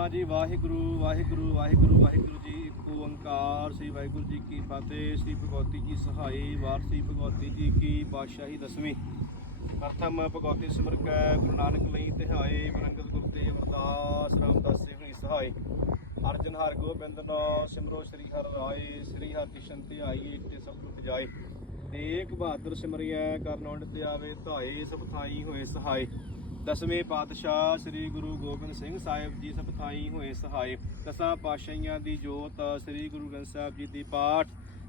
ਬੋਲਣਾ ਜੀ, ਵਾਹਿਗੁਰੂ ਵਾਹਿਗੁਰੂ ਵਾਹਿਗੁਰੂ ਵਾਹਿਗੁਰੂ ਜੀ ਇੱਕ ਓੰਕਾਰ। ਸ੍ਰੀ ਵਾਹਿਗੁਰੂ ਜੀ ਕੀ ਫਤਿਹ, ਸ੍ਰੀ ਭਗਵਤੀ ਜੀ ਸਹਾਈ, ਵਾਰ ਸ੍ਰੀ ਭਗਵਤੀ ਜੀ ਕੀ ਬਾਦਸ਼ਾਹੀ ਦਸਵੀਂ। ਪ੍ਰਥਮ ਭਗਵਤੀ ਸਿਮਰ ਕੈ ਗੁਰੂ ਨਾਨਕ ਲਈ ਤਿਹਾਏ ਮਰੰਗਤ ਗੁਰ ਤੇ ਅਵਤਾਸ ਰਾਮਦਾਸ ਸਿੰਘ ਹੋਈ ਸਹਾਈ। ਅਰਜਨ ਹਰ ਗੋਬਿੰਦ ਨੋ, ਸਿਮਰੋ ਸ੍ਰੀ ਹਰਿ ਰਾਏ, ਸ੍ਰੀ ਹਰਿ ਕ੍ਰਿਸ਼ਨ ਧਿਆਈ ਇੱਕ ਤੇ ਸਭ ਦੁਖ ਜਾਏ। ਏਕ ਬਹਾਦਰ ਸਿਮਰਿਐ ਕਰਨੌਂਡ ਤੇ ਆਵੇ ਧਾਏ, ਸਭ ਥਾਈ ਹੋਏ ਸਹਾਈ ਦਸਵੇਂ ਪਾਤਸ਼ਾਹ ਸ੍ਰੀ ਗੁਰੂ ਗੋਬਿੰਦ ਸਿੰਘ ਸਾਹਿਬ ਜੀ ਸਭ ਥਾਈ ਹੋਏ ਸਹਾਈ। ਦਸਾਂ ਪਾਤਸ਼ਾਹੀਆਂ ਦੀ ਜੋਤ ਸ੍ਰੀ ਗੁਰੂ ਗ੍ਰੰਥ ਸਾਹਿਬ ਜੀ ਦੀ ਪਾਠ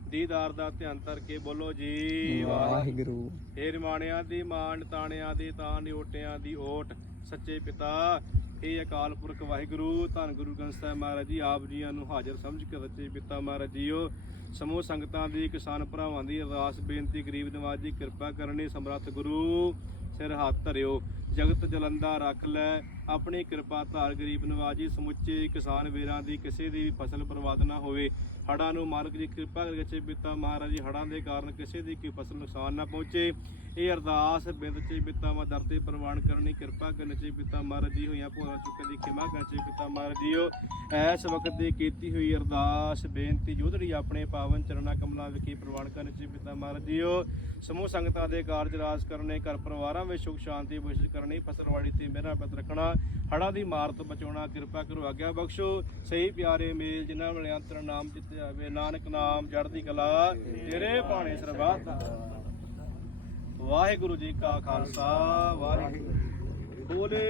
ਦੀਦਾਰ ਦਾ ਧਿਆਨ ਧਰ ਕੇ ਬੋਲੋ ਜੀ ਵਾਹਿਗੁਰੂ। ਏ ਰਮਾਣਿਆਂ ਦੀ ਮਾਣ ਤਾਣਿਆਂ ਦੀ ਤਾਣ ਓਟਿਆਂ ਦੀ ਓਟ। ਸੱਚੇ ਪਿਤਾ ਇਹ ਅਕਾਲ ਪੁਰਖ ਵਾਹਿਗੁਰੂ ਧੰਨ ਗੁਰੂ ਗ੍ਰੰਥ ਸਾਹਿਬ ਮਹਾਰਾਜ ਜੀ ਆਪ ਜੀਆਂ ਨੂੰ ਹਾਜ਼ਰ ਸਮਝ ਕੇ ਸੱਚੇ ਪਿਤਾ ਮਹਾਰਾਜ ਜੀਓ। ਸਮੂਹ ਸੰਗਤਾਂ ਦੀ ਕਿਸਾਨ ਭਰਾਵਾਂ ਦੀ ਅਰਦਾਸ ਬੇਨਤੀ ਗਰੀਬ ਨਿਵਾਜ ਦੀ ਕਿਰਪਾ ਕਰਨੀ ਸਮਰੱਥ ਗੁਰੂ। ਸਿਰ ਹੱਥ ਧਰਿਓ, ਜਗਤ ਜਲੰਦਾ ਰੱਖ ਲੈ। ਆਪਣੀ ਕਿਰਪਾ ਧਾਰ ਗਰੀਬ ਨਵਾਜੀ ਸਮੁੱਚੇ ਕਿਸਾਨ ਵੀਰਾਂ ਦੀ, ਕਿਸੇ ਦੀ ਵੀ ਫਸਲ ਬਰਬਾਦ ਨਾ ਹੋਵੇ। ਹੜ੍ਹਾਂ ਨੂੰ ਮਾਲਕ ਜੀ ਕਿਰਪਾ ਕਰਕੇ ਚੇ ਪਿਤਾ ਮਹਾਰਾਜ ਜੀ, ਹੜ੍ਹਾਂ ਦੇ ਕਾਰਨ ਕਿਸੇ ਦੀ ਕੋਈ ਫਸਲ ਨੁਕਸਾਨ ਨਾ ਪਹੁੰਚੇ। ਇਹ ਅਰਦਾਸ ਬਿੰਦ ਚੇ ਪਿਤਾ ਮਾ ਦਰ ਤੇ ਪ੍ਰਵਾਨ ਕਰਨੀ ਕਿਰਪਾ ਕਰਨ ਚੇ ਪਿਤਾ ਮਹਾਰਾਜ ਜੀ ਹੋਈਆਂ। ਭੁੱਲਾਂ ਚੁੱਕਣ ਦੀ ਖਿਮਾ ਕਰਨ ਚੇ ਪਿਤਾ ਮਹਾਰਾਜ ਜੀਓ ਐਸ ਵਕਤ ਦੀ ਕੀਤੀ ਹੋਈ ਅਰਦਾਸ ਬੇਨਤੀ ਜੋਦੜੀ ਆਪਣੇ ਪਾਵਨ ਚਰਨਾ ਕਮਲਾਂ ਵਿਖੇ ਪ੍ਰਵਾਨ ਕਰਨ ਚੇ ਪਿਤਾ ਮਹਾਰਾਜ ਜੀਓ ਸਮੂਹ ਸੰਗਤਾਂ ਦੇ ਕਾਰਜ ਰਾਜ ਕਰਨੇ, ਘਰ ਪਰਿਵਾਰਾਂ ਵਿੱਚ ਸੁਖ ਸ਼ਾਂਤੀ ਬਖਸ਼ ਕਰਨੀ ਫਸਲਵਾੜੀ ਤੇ ਮੇਰਾ ਪਤ ਰੱਖਣਾ, ਹੜ੍ਹਾਂ ਦੀ ਮਾਰ ਤੋਂ ਬਚਾਉਣਾ, ਕਿਰਪਾ ਕਰੋ ਆਗਿਆ ਬਖਸ਼ੋ। ਸਹੀ ਪਿਆਰੇ ਮੇਲ ਜਿਨ੍ਹਾਂ ਮਿਲਿਆ ਅੰਤਰ ਨਾਮ ਚਿੱਤੇ ਆਵੇ ਨਾਨਕ ਨਾਮ ਜੜਦੀ ਕਲਾ, ਤੇਰੇ ਬਾਣੇ ਸਰਬੱਤ। ਵਾਹਿਗੁਰੂ ਜੀ ਕਾ ਖਾਲਸਾ, ਵਾਹਿਗੁਰੂ ਬੋਲੇ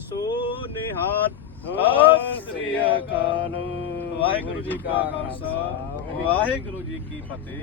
ਸੋ ਨਿਹਾਲ। ਸਤਿ ਸ੍ਰੀ ਅਕਾਲ। ਵਾਹਿਗੁਰੂ ਜੀ ਕਾ ਖਾਲਸਾ, ਵਾਹਿਗੁਰੂ ਜੀ ਕੀ ਫਤਿਹ।